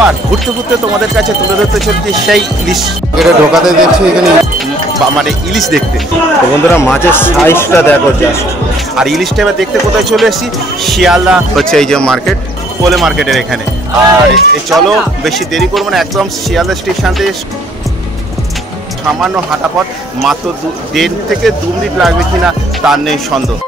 আবার ঘুরতে ঘুরতে তোমাদের কাছে তুলে ধরতে চলছে সেই ইলিশ। এটা ঢোকাতে দেখছি এখানে মানে ইলিশ দেখতে। তো বন্ধুরা মাছের সাইজটা দেখো জাস্ট। আর ইলিশটা এবার দেখতে কোথায় চলে এসেছি, শিয়ালদা হচ্ছে এই যে মার্কেট, পোলে মার্কেটের এখানে। আর চলো বেশি দেরি করবো না, একদম শিয়ালদা স্টেশন থেকে সামান্য হাঁটা পথ, মাত্র 1.5 থেকে 2 মিনিট লাগবে কিনা তার নেই সন্দেহ।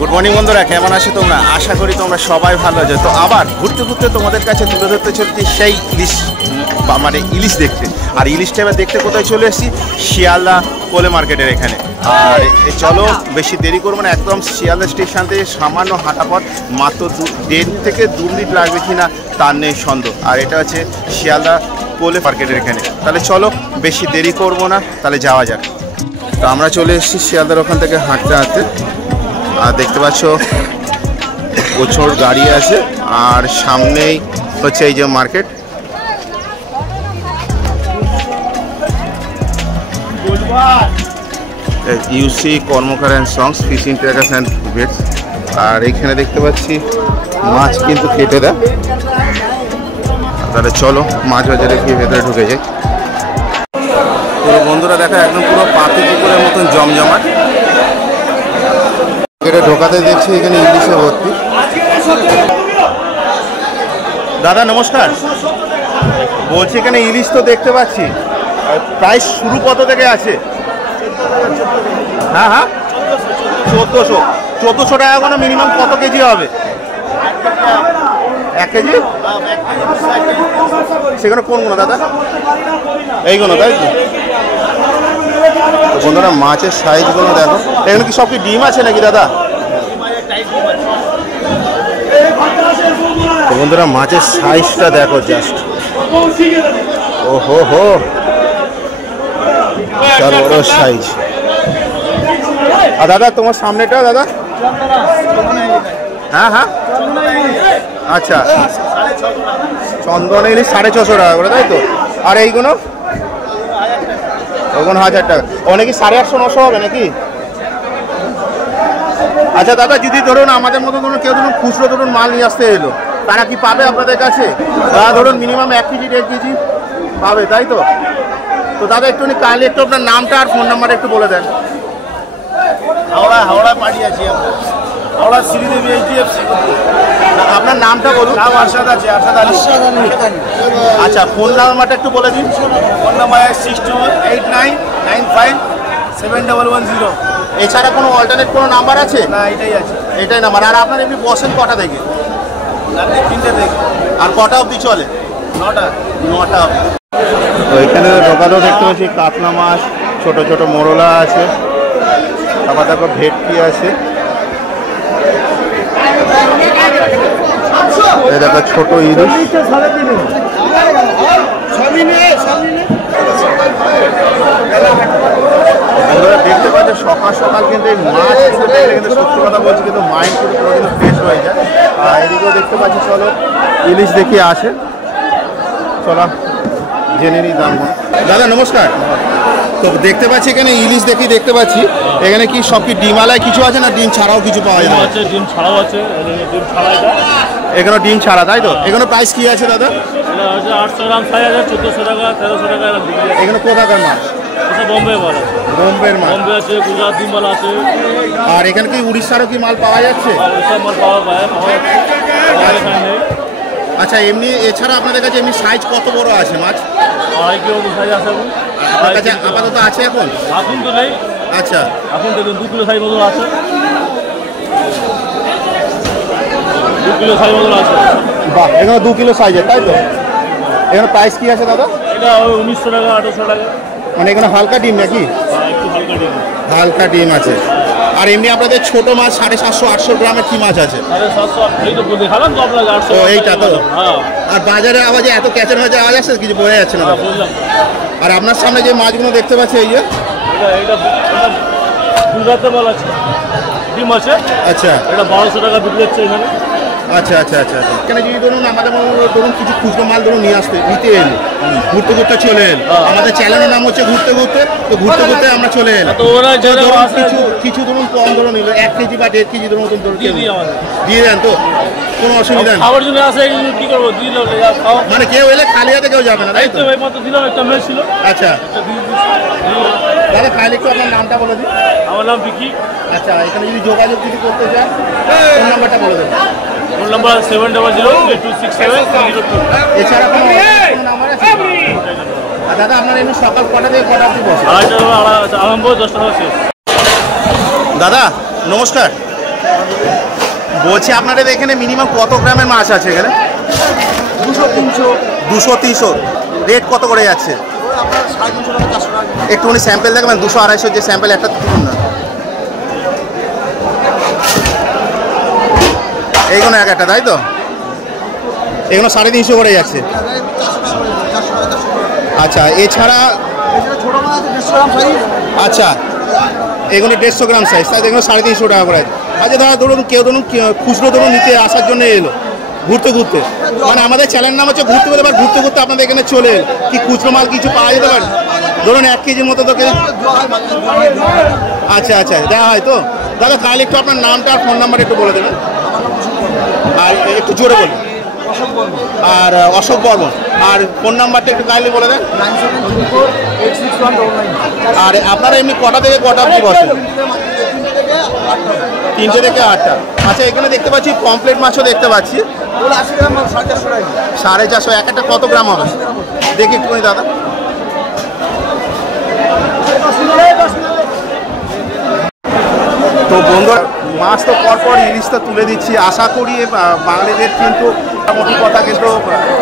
গুড মর্নিং বন্ধুরা, কেমন আছো তোমরা? আশা করি তোমরা সবাই ভালো আছো। তো আবার ঘুরতে ঘুরতে তোমাদের কাছে তুলে ধরতে চলছে সেই ইলিশ, মানে ইলিশ দেখতে। আর ইলিশটা এবার দেখতে কোথায় চলে এসেছি, শিয়ালদা পোলে মার্কেটের এখানে। আর চলো বেশি দেরি করবো না, একদম শিয়ালদা স্টেশন থেকে সামান্য হাঁটা পথ, মাত্র 1.5 থেকে 2 মিনিট লাগবে কিনা তার নেই সন্দেহ। আর এটা হচ্ছে শিয়ালদা পোলে মার্কেটের এখানে। তাহলে চলো বেশি দেরি করবো না, তাহলে যাওয়া যাক। তো আমরা চলে এসেছি শিয়ালদার ওখান থেকে হাঁটতে হাঁটতে। আর দেখতে পাচ্ছ প্রচুর গাড়ি আছে, আর সামনেই হচ্ছে এই যে market. UC Karmakar and sons fishing trackers and baits. আর এইখানে দেখতে পাচ্ছি মাছ কিন্তু কেটে দেয়। তাহলে চলো মাছ বাজারে গিয়ে ভেতরে ঢুকে যাই। পুরো বন্ধুরা দেখা একদম পুরো পাতি পুকুরের মতন জমজমাট। এটা ঢোকাতে দেখছি এখানে ইলিশে ভর্তি। দাদা নমস্কার, বলছি এখানে ইলিশ তো দেখতে পাচ্ছি, প্রাইস শুরু কত থেকে আছে? হ্যাঁ হ্যাঁ, 1400 টাকা করে মিনিমাম কত কেজি হবে? 1 কেজি? সেখানে কোনগুলো দাদা? এইগুলো তাই তো? বন্ধুরা মাছের সাইজগুলো দেখো। এখানে কি সব কি ডিম আছে নাকি দাদা? তো বন্ধুরা মাছের সাইজটা দেখো জাস্ট। ও হো হো, বিশাল বড় সাইজ। আর দাদা তোমার সামনেটা দাদা? হ্যাঁ হ্যাঁ, আচ্ছা, চন্দন ইলিশ 650 টাকা করে তাই তো? আর এইগুলো? ওগুলো 1000 টাকা। অনেকে 850-900 হবে নাকি? আচ্ছা দাদা, যদি ধরুন আমাদের মতো ধরুন কেউ ধরুন খুচরো ধরুন মাল নিয়ে আসতে এলো, তারা কি পাবে আপনাদের কাছে? তারা ধরুন মিনিমাম 1 কেজি 1.5 কেজি পাবে তাই তো? তো দাদা একটু কাইন্ডলি একটু আপনার নামটা আর ফোন নাম্বার একটু বলে দেন। হাওড়া পাঠিয়ে আছি আমরা, হাওড়া শ্রীদেবী HDFC। আপনার নামটা বলুন। নাম আরশাদ আছে, আরশাদ আলী। আচ্ছা, ফোন নাম্বারটা একটু বলে দিন। Phone number 6289957110। এছাড়া কোনো অল্টারনেট কোনো নাম্বার আছে? না, এটাই আছে, এটাই নাম্বার। আর আপনার এমনি বসেন কটা থেকে? রাত্রি 3টে থেকে। আর কটা অবধি চলে? 9টা। 9টা। তো এখানে ঢোকাতেও দেখতে পাচ্ছি কাতলা মাছ, ছোট ছোট মোরলা আছে, আবার দেখো ভেটকি আছে, এই দেখো ছোট ইলিশ। দেখতে পাচ্ছি সকাল সকাল কিন্তু এই মাছ কিন্তু সত্যি কথা বলছি কিন্তু মাইন্ড কিন্তু পুরো কিন্তু ফ্রেশ হয়ে যায়। আর এদিকেও দেখতে পাচ্ছি, চলো ইলিশ দেখি আছে, চলো জেনে নিই দাম। দাদা নমস্কার। তো দেখতে পাচ্ছি এখানে ইলিশ দেখতে পাচ্ছি, এখানে কি সব কি ডিমালায় কিছু আছে না ডিম ছাড়াও কিছু পাওয়া যায়? ডিম ছাড়াও আছে, ডিম ছাড়া এখানে ডিম ছাড়া তাই তো? এখানে প্রাইস কি আছে দাদা? 800 গ্রাম 6000, 1400 টাকা, 1300 টাকা। এখানে কোথাকার মাছ? বোম্বে মাল আছে, বোম্বের মাল। বোম্বে আছে, গুজরাট ডিম আছে। আর এখানে কি উড়িষ্যারও কি মাল পাওয়া যাচ্ছে? ওইসব মাল পাওয়া যাচ্ছে। আচ্ছা, এমনি এছাড়া আপনাদের কাছে এমনি সাইজ কত বড় আছে মাছ? 2.5 কিলো সাইজ আছে এখন। আপনার কাছে আপাতত আছে এখন? এখন তো নেই। আচ্ছা, এখন দেখুন 2 কিলো সাইজ মতো আছে, 2 কিলো সাইজ মতো আছে। বাহ, এখানে 2 কিলো সাইজের তাই তো? এখানে প্রাইস কি আছে দাদা? এটা ওই 1900 টাকা, 1800 টাকা। মানে এখানে হালকা ডিম নাকি? একটু হালকা ডিম, হালকা ডিম আছে। আর এমনি আপনাদের ছোট মাছ 750-800 গ্রামের কি মাছ আছে? 750, এই তো দেখালাম তো আপনাকে 800। ও এইটা তো? হ্যাঁ। আর বাজারে আওয়াজে এত ক্যাচের হয়েছে আওয়াজ আসছে কিছু বোঝা যাচ্ছে না। বললাম। আর আপনার সামনে যে মাছগুলো দেখতে পাচ্ছি এই যে এটা গুজরাতে মাল আছে, ডিম আছে। আচ্ছা এটা 1200 টাকা বিক্রি হচ্ছে এখানে। আচ্ছা আচ্ছা আচ্ছা আচ্ছা এখানে যদি ধরুন আমাদের ধরুন কিছু খুচরো মাল ধরুন নিতে এলো, ঘুরতে ঘুরতে চলে এলো, আমাদের চ্যানেলের নাম হচ্ছে ঘুরতে ঘুরতে, তো ঘুরতে ঘুরতে আমরা চলে এলাম। তো ওরা যারা ধরুন আসে কিছু ধরুন কম ধরুন নিল 1 কেজি বা 1.5 কেজি ধরুন মতন ধরুন দিয়ে দিই আমাদের। দিয়ে দেন, তো কোনো অসুবিধা নেই। খাবার জন্য আসে, কি করবো, দিল খাও। মানে কেউ এলে খালি হাতে কেউ যাবে না, তাই তো? এই মাত্র দিলাম, একটা মেয়ে ছিল। আচ্ছা একটা দিয়ে দিচ্ছি। দাদা ফাইলে একটু আপনার নামটা বলে দিন। আমার নাম বিকি। আচ্ছা এখানে যদি যোগাযোগ কিছু করতে চান ফোন নাম্বারটা বলে দেবেন। Phone number 7003267302। এছাড়া কোনো নাম্বার আছে? আর দাদা আপনার এমনি সকাল কটা থেকে কটা অবধি বসে? আরম্ভ 10টা থেকে শেষ। দাদা নমস্কার, বলছি আপনাদের এখানে মিনিমাম কত গ্রামের মাছ আছে এখানে? 200-300 রেট কত করে যাচ্ছে? একটুখানি স্যাম্পেল দেখবেন, 200-250 যে স্যাম্পেল একটা তুলুন না। এইগুলো এক একটা, তাই তো? এগুলো 350 করে যাচ্ছে। আচ্ছা এছাড়া আচ্ছা এগুলো 150 গ্রাম সাইজ, তাই এগুলো 350 টাকা করে আছে। আচ্ছা দাদা ধরুন কেউ ধরুন খুচরো ধরুন নিতে আসার জন্য এলো ঘুরতে ঘুরতে, মানে আমাদের চ্যানেল নাম হচ্ছে ঘুরতে ঘুরতে, এবার ঘুরতে ঘুরতে আপনাদের এখানে চলে এলো, কি খুচরো মাল কিছু পাওয়া যেতে পারে? ধরুন 1 কেজির মতো তো কেজি। আচ্ছা আচ্ছা দেওয়া হয় তো। দাদা তাহলে একটু আপনার নামটা আর ফোন নাম্বার একটু বলে দেবেন, আর একটু জোরে বলুন। আর অশোক বর্মন, আর ফোন নাম্বারটা একটু কাইন্ডলি বলে দেন। 97748619। আর আপনারা এমনি কটা থেকে কটা অবধি বসেন? 3টে থেকে 8টা। আচ্ছা এখানে দেখতে পাচ্ছি পমফ্লেট মাছও দেখতে পাচ্ছি, 80 গ্রাম 450 টাকা। 450, এক একটা কত গ্রাম হবে দেখি একটুখানি দাদা। তো বন্ধুরা মাছ তো পরপর ইলিশ তো তুলে দিচ্ছি, আশা করি বাঙালিদের কিন্তু মোটামুটি কথা কিন্তু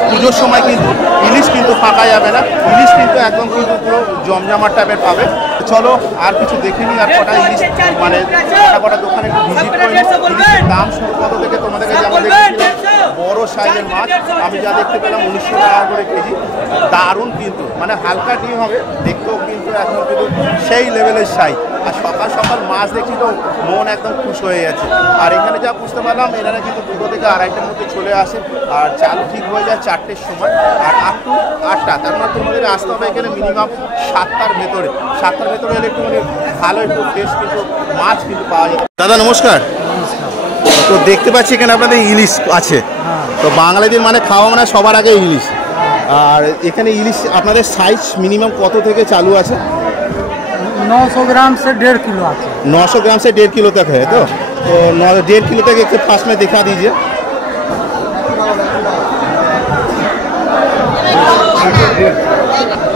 পুজোর সময় কিন্তু ইলিশ কিন্তু ফাঁকা যাবে না, ইলিশ কিন্তু একদম কিন্তু পুরো জমজমাট টাইপের পাবে। চলো আর কিছু দেখে নিই, আর কটা ইলিশ মানে কটা দোকানে একটু ভিজিট করে নিই। ইলিশের দাম শুরু কত থেকে তোমাদেরকে যেমন দেখেছি বড় সাইজের মাছ আমি যা দেখতে পেলাম 1900 টাকা করে কেজি, দারুণ কিন্তু মানে হালকা ডিম হবে, দেখতেও কিন্তু এখন কিন্তু সেই লেভেলের সাইজ। আর সকাল সকাল মাছ দেখছি তো মন একদম খুশ হয়ে যাচ্ছে। আর এখানে যা বুঝতে পারলাম এনারা কিন্তু 2 থেকে 2:30টার মধ্যে চলে আসে, আর চালু ঠিক হয়ে যায় 4টের সময়, আর আপ টু 8টা। তার মানে তোমাদের আসতে হবে এখানে মিনিমাম 7টার ভেতরে। 7টার ভেতরে এলে একটু মানে ভালো একটু ফ্রেশ কিন্তু মাছ কিন্তু পাওয়া যায়। দাদা নমস্কার, তো দেখতে পাচ্ছি এখানে আপনাদের ইলিশ আছে, তো বাঙালিদের মানে খাওয়া মানে সবার আগে ইলিশ। আর এখানে ইলিশ আপনাদের সাইজ মিনিমাম কত থেকে চালু আছে? 900 ग्राम से 1.5 किलो आते हैं। 900 ग्राम से 1.5 किलो तक है, तो 1.5 किलो तक एक फास्ट में दिखा दीजिए।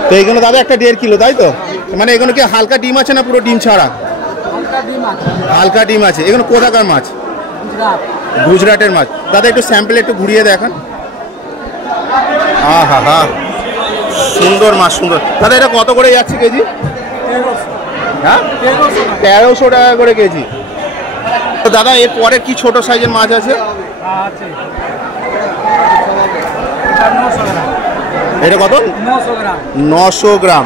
তো এগুলো দাদা একটা 1.5 কিলো, তাই তো? মানে এগুলো কি হালকা ডিম আছে না পুরো ডিম ছাড়া? हल्का डिम आता है। হালকা ডিম আছে। এগুলো কোথাকার মাছ? गुजरात। গুজরাটের মাছ। দাদা একটু স্যাম্পল একটু ঘুরিয়ে দেখান। হা হা সুন্দর মাছ, সুন্দর। দাদা এটা কত করে যাচ্ছে কেজি? 1300। হ্যাঁ 1300 1300 টাকা করে কেজি। তো দাদা এর পরে কি ছোট সাইজের মাছ আছে? আছে। এটা 900 গ্রাম। এটা কত? 900 গ্রাম। 900 গ্রাম।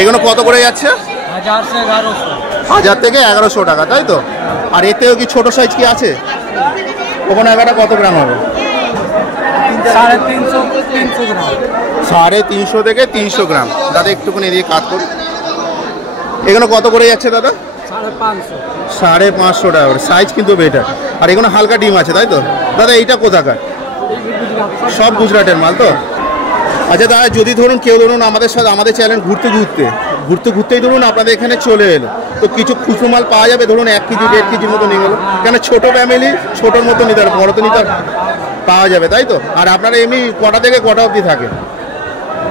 এগুলো কত করে যাচ্ছে? 1000 से 1100। 1000 থেকে 1100 টাকা, তাই তো? আর এতেও কি ছোট সাইজ কি আছে? ওখানে এগারোটা কত গ্রাম হবে? 350 গ্রাম। 350 থেকে 300 গ্রাম। দাদা একটুখানি এদিকে কাট করুন। এগুলো কত করে যাচ্ছে দাদা? 550। 550 টাকা করে। সাইজ কিন্তু বেটার। আর এগুলো হালকা ডিম আছে, তাই তো? দাদা এইটা কোথাকার? সব গুজরাটের মাল তো? আচ্ছা দাদা যদি ধরুন কেউ ধরুন আমাদের সাথে আমাদের চ্যানেল ঘুরতেই ধরুন আপনাদের এখানে চলে এলো, তো কিছু খুচরো মাল পাওয়া যাবে? ধরুন 1 কেজি 1.5 কেজির মতো নিয়ে গেলো, কেন ছোটো ফ্যামিলি ছোটোর মতো নিতে পারে, বড় তো নিতে পাওয়া যাবে, তাই তো? আর আপনারা এমনি কটা থেকে কটা অবধি থাকে?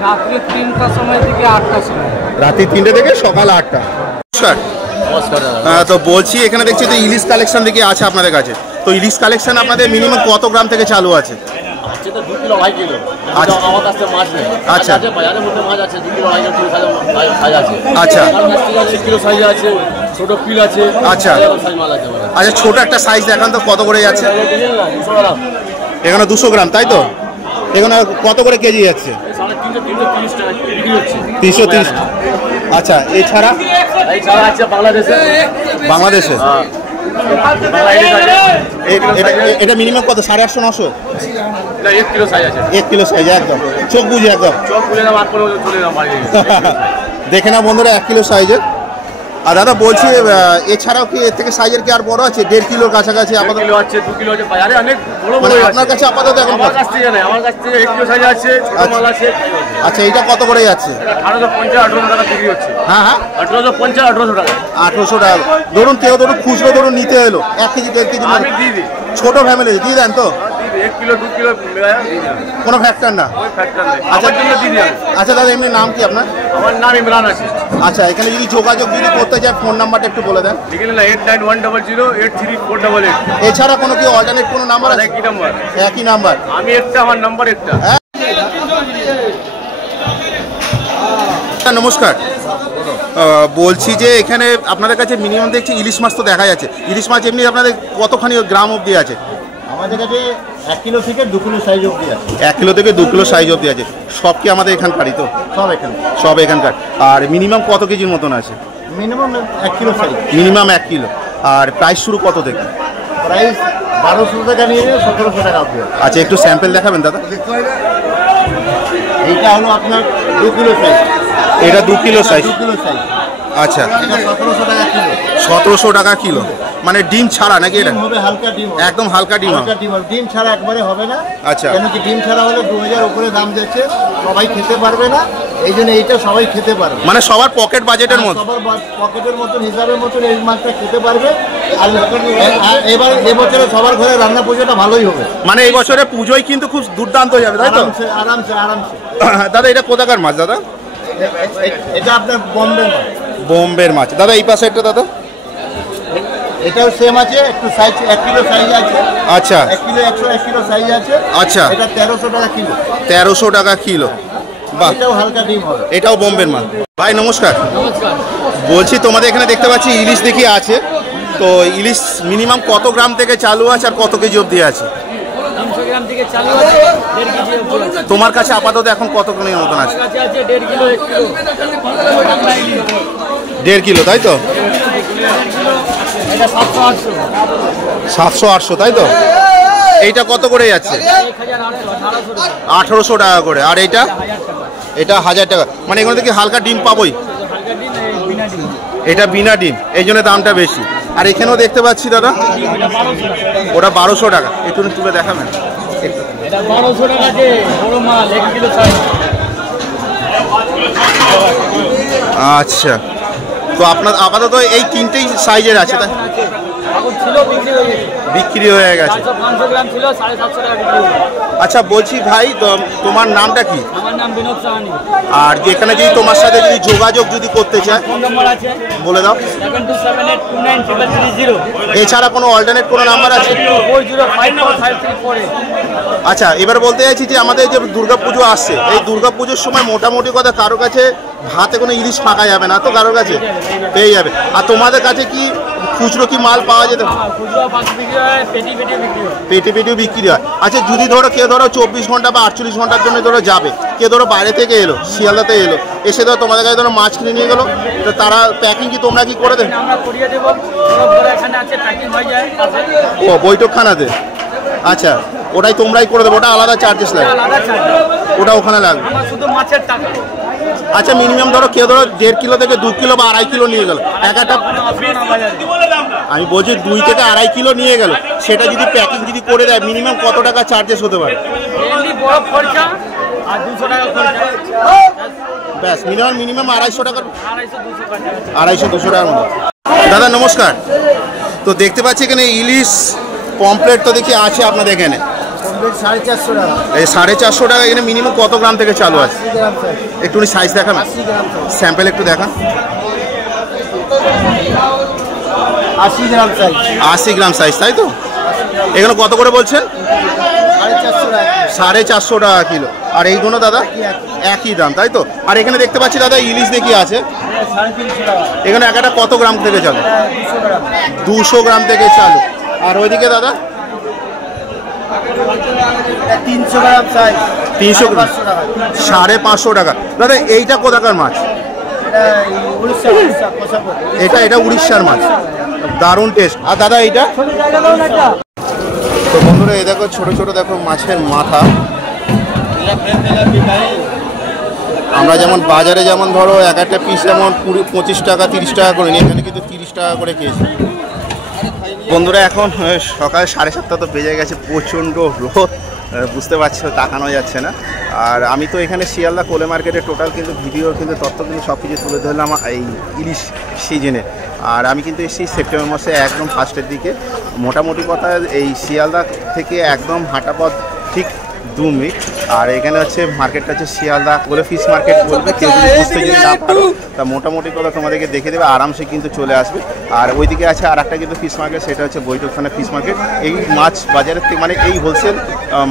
রাত্রি 3টার সময় থেকে 8টার সময়। রাত্রি 3টে থেকে সকাল 8টা। নমস্কার। তো বলছি এখানে দেখছি তো ইলিশ কালেকশন দেখি আছে আপনাদের কাছে, তো ইলিশ কালেকশন আপনাদের মিনিমাম কত গ্রাম থেকে চালু আছে? আছে তো 2 কিলো 2.5 কিলো। আচ্ছা। আমার কাছে মাছ নেই। আচ্ছা। আছে বাজারের মধ্যে মাছ আছে 2 কিলো 2.5 কিলো সাইজ আছে। আচ্ছা। 1 কিলো সাইজ আছে, ছোট পিল আছে। আচ্ছা। সাইজ মাল আছে আমার কাছে। আচ্ছা ছোট একটা সাইজ দেখান তো কত করে যাচ্ছে? 200 গ্রাম। এখানে 200 গ্রাম, তাই তো? এখানে কত করে কেজি যাচ্ছে? 330 টাকা বিক্রি হচ্ছে। 330। আচ্ছা, এছাড়া এছাড়া আছে বাংলাদেশে। বাংলাদেশে বাংলা ইলিশ আছে। এটা মিনিমাম কত? 850 900? এটা 1 কিলো সাইজ আছে। 1 কিলো সাইজ একদম চোখ বুঝে একদম চপ খুলে দাম 8 করে চলে দাম বাড়ি। দেখে না বন্ধুরা 1 কিলো সাইজের। আর দাদা বলছি এছাড়াও কি এর থেকে সাইজের কি আর বড় আছে? 1.5 কিলোর কাছাকাছি 1 আপাতত? কিলো আছে, 2 কিলো আছে, আরে অনেক বড় বড় মানে আছে। আপনার কাছে আপাতত এখন আমার কাছ থেকে নেই, আমার কাছ থেকে 1 কিলো সাইজ আছে, ছোট মাল আছে। আচ্ছা, এইটা কত করে যাচ্ছে? 1850 1800 টাকা বিক্রি হচ্ছে। হ্যাঁ হ্যাঁ, 1850 1800 টাকা। 1800 টাকা। ধরুন কেউ ধরুন খুচরো ধরুন নিতে এলো 1 কেজি 1.5 কেজি আমি দিয়ে দিই। ছোট ফ্যামিলি দিয়ে দেন তো? 1 কিলো 2 কিলো মিলায়া দিয়ে দিই। কোনো ফ্যাক্টর না? ওই ফ্যাক্টর নেই। আচ্ছা, আমার জন্য দিয়ে দিই। আচ্ছা দাদা, এমনি নাম কি আপনার? আমার নাম ইমরান আছে। আচ্ছা, এখানে যদি যোগাযোগ যদি করতে চায় ফোন নাম্বারটা একটু বলে দেন। লিখে নিন 8910083488। এছাড়া কোনো কি অল্টারনেট কোনো নাম্বার আছে? একই নাম্বার। একই নাম্বার। আমি একটা, আমার নাম্বার একটা। নমস্কার, বলছি যে এখানে আপনাদের কাছে মিনিমাম দেখছি ইলিশ মাছ তো দেখা যাচ্ছে। ইলিশ মাছ এমনি আপনাদের কতখানি গ্রাম অবধি আছে? আমাদের কাছে 1 কিলো থেকে 2 কিলো সাইজ অবধি আছে। 1 কিলো থেকে 2 কিলো সাইজ অবধি আছে। সব কি আমাদের এখানকারই তো? সব এখানে। সব এখানকার। আর মিনিমাম কত কেজির মতন আছে? Minimum 1 kilo size. Minimum 1 kilo. আর প্রাইস শুরু কত থেকে? প্রাইস 1200 টাকা নিয়ে 1700 টাকা অবধি। আচ্ছা, একটু স্যাম্পল দেখাবেন দাদা? এইটা হলো আপনার 2 কিলো সাইজ। এটা 2 কিলো সাইজ। 2 kilo size. আচ্ছা, এটা 1700 টাকা কিলো। 1700 টাকা কিলো। মানে ডিম ছাড়া নাকি এটা? ডিম হবে, হালকা ডিম হবে। একদম হালকা ডিম হবে। হালকা ডিম হবে। ডিম ছাড়া একবারে হবে না। আচ্ছা। কেন কি ডিম ছাড়া হলে 2000 উপরে দাম যাচ্ছে, সবাই খেতে পারবে না। এই জন্য এইটা সবাই খেতে পারবে। মানে সবার পকেট বাজেটের মধ্যে। সবার পকেটের মতন হিসাবের মতন এই মাছটা খেতে পারবে। আর এবার এবছরে সবার ঘরে রান্না পুজোটা ভালোই হবে। মানে এই বছরে পুজোয় কিন্তু খুব দুর্দান্ত যাবে, তাই তো? আরামসে আরামসে আরামসে। দাদা, এটা কোথাকার মাছ দাদা? এটা আপনার বোম্বে মাছ। বোম্বের মাছ। দাদা এই পাশে একটা দাদা? এটাও সেম আছে, একটু সাইজ 1 কিলো সাইজ আছে। আচ্ছা 1 কিলো 1 কিলো সাইজ আছে। আচ্ছা। এটা 1300 টাকা কিলো। 1300 টাকা কিলো। বাহ, এটাও হালকা ডিম হবে। এটাও বোম্বের মাছ। ভাই নমস্কার, নমস্কার। বলছি তোমাদের এখানে দেখতে পাচ্ছি ইলিশ দেখি আছে, তো ইলিশ মিনিমাম কত গ্রাম থেকে চালু আছে আর কত কেজি অবধি আছে? 300 গ্রাম থেকে চালু আছে, 1.5 কেজি অবধি আছে। তোমার কাছে আপাতত এখন কত কেজির মতন আছে? আমার কাছে আছে 1.5 কিলো 1 কিলো। বাংলা ইলিশ। 1.5 কিলো, তাই তো? এটা 700 800। 700 800, তাই তো? এইটা কত করে যাচ্ছে? 1800 টাকা। 1800 টাকা করে। আর এইটা? 1000 টাকা। এটা 1000 টাকা। মানে এখানে থেকে হালকা ডিম পাবোই? হালকা ডিম, এই বিনা ডিম। এটা বিনা ডিম, এই জন্য দামটা বেশি। আর এখানেও দেখতে পাচ্ছি দাদা এটা 1200 টাকা। ওটা 1200 টাকা। একটু তুলে দেখাবেন? এটা 1200 টাকা আছে, বড় মাল 1 কিলো সাইজ। আচ্ছা, তো আপনার আপাতত এই তিনটেই সাইজের আছে, তাই? এখন ছিল, বিক্রি হয়ে গেছে। বিক্রি হয়ে গেছে। 400-500 গ্রাম ছিল, 750 টাকা বিক্রি হয়ে গেছে। আচ্ছা, বলছি ভাই তোমার নামটা কি? আমার নাম বিনোদ সাহানি। আর যেখানে যদি তোমার সাথে যদি যোগাযোগ যদি করতে চায় ফোন নম্বর আছে বলে দাও। 7278293330। এছাড়া কোনো অল্টারনেট কোনো নাম্বার আছে? 40545348। আচ্ছা, এবার বলতে চাইছি যে আমাদের যে দুর্গাপুজো আসছে, এই দুর্গাপুজোর সময় মোটামুটি কথা কারো কাছে ভাতে কোনো ইলিশ পাকা যাবে না তো? কারোর কাছে পেয়ে যাবে। আর তোমাদের কাছে কি খুচরো কি মাল পাওয়া যেতে? খুচরো বাকি বিক্রি হয়, পেটি পেটি বিক্রি হয়। পেটে পেটেও বিক্রি হয়। আচ্ছা, যদি ধরো কেউ ধরো 24 ঘন্টা বা 48 ঘন্টার জন্য ধরো যাবে, কেউ ধরো বাইরে থেকে এলো, শিয়ালদাতে এলো, এসে ধরো তোমাদের কাছে ধরো মাছ কিনে নিয়ে গেলো, তো তারা প্যাকিং কি তোমরা কি করে দেবে? আমরা করিয়ে দেবো, ঘরে এখানে আছে, প্যাকিং হয়ে যায় পাশে। ও, বৈঠকখানাতে? আচ্ছা, ওটাই তোমরাই করে দেবো? ওটা আলাদা চার্জেস লাগে? আলাদা চার্জ। ওটা ওখানে লাগবে? আমার শুধু মাছের টাকা। আচ্ছা, মিনিমাম ধরো কেউ ধরো 1.5 কিলো থেকে 2 কিলো বা 2.5 কিলো নিয়ে গেল, একটা কোনো অসুবিধা না বাজারে। আমি বলছি 2 থেকে 2.5 কিলো নিয়ে গেল, সেটা যদি প্যাকিং যদি করে দেয় মিনিমাম কত টাকা চার্জেস হতে পারে? এমনি বড় খরচা আর 200 টাকা খরচা। ব্যাস, মিনিমাম 250 টাকার, 250-200 খরচা। 250-200 টাকার মতো। দাদা নমস্কার, তো দেখতে পাচ্ছি এখানে ইলিশ পমপ্লেট তো দেখি আছে আপনাদের এখানে। 450 টাকা। এই 450 টাকা। এখানে মিনিমাম কত গ্রাম থেকে চালু আছে? 80 গ্রাম সাইজ। একটুখানি সাইজ দেখান, 80 গ্রাম সাইজ। স্যাম্পল একটু দেখান। 80 গ্রাম সাইজ। 80 গ্রাম সাইজ, তাই তো? এখানে কত করে বলছেন? 450 টাকা। 450 টাকা কিলো। আর এইগুলো দাদা একই দাম, তাই তো? আর এখানে দেখতে পাচ্ছি দাদা ইলিশ দেখি আছে, 350 টাকা। এখানে একটা কত গ্রাম থেকে চালু? 200 গ্রাম। 200 গ্রাম থেকে চালু। আর ওইদিকে দাদা 300 গ্রাম সাইজ 300 গ্রাম 550 টাকা। দাদা এইটা কোথাকার মাছ? এটা উড়িষ্যার মাছ, দারুণ টেস্ট। আর দাদা এইটা? তো বন্ধুরা এই দেখো ছোট ছোট দেখো মাছের মাথা। আমরা যেমন বাজারে যেমন ধরো এক একটা পিস যেমন 25 টাকা 30 টাকা করে নিই, এখানে কিন্তু 30 টাকা করে কেজি। বন্ধুরা এখন সকাল 7:30 তো বেজে গেছে, প্রচণ্ড রোদ, বুঝতে পারছো তাকানো যাচ্ছে না। আর আমি তো এখানে শিয়ালদা কোলে মার্কেটে টোটাল কিন্তু ভিডিও কিন্তু তথ্য কিন্তু সব কিছু তুলে ধরলাম এই ইলিশ সিজনে। আর আমি কিন্তু এসেছি সেপ্টেম্বর মাসে একদম ফার্স্টের দিকে। মোটামুটি কথা এই শিয়ালদা থেকে একদম হাঁটা পথ ঠিক 2 মিনিট। আর এখানে হচ্ছে মার্কেটটা হচ্ছে শিয়ালদা কোলে ফিশ মার্কেট বলবে, কেউ যদি বুঝতে যদি না পারো তা মোটামুটি কথা তোমাদেরকে দেখে দেবে, আরামসে কিন্তু চলে আসবে। আর ওইদিকে আছে আর একটা কিন্তু ফিশ মার্কেট, সেটা হচ্ছে বৈঠকখানা ফিশ মার্কেট। এই মাছ বাজারের থেকে মানে এই হোলসেল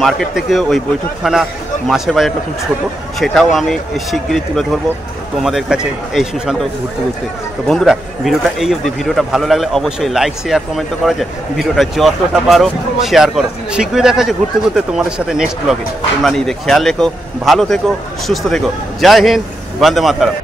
মার্কেট থেকে ওই বৈঠকখানা মাছের বাজারটা খুব ছোট, সেটাও আমি শিগগিরই তুলে ধরবো তোমাদের কাছে এই সুশান্ত ঘুরতে ঘুরতে। তো বন্ধুরা ভিডিওটা এই অবধি, ভিডিওটা ভালো লাগলে অবশ্যই লাইক শেয়ার কমেন্ট তো করা যায়, ভিডিওটা যতটা পারো শেয়ার করো। শীঘ্রই দেখা যায় ঘুরতে ঘুরতে তোমাদের সাথে নেক্সট ব্লগে। তোমরা নিজেদের খেয়াল রেখো, ভালো থেকো, সুস্থ থেকো। জয় হিন্দ, বন্দে মাতরম।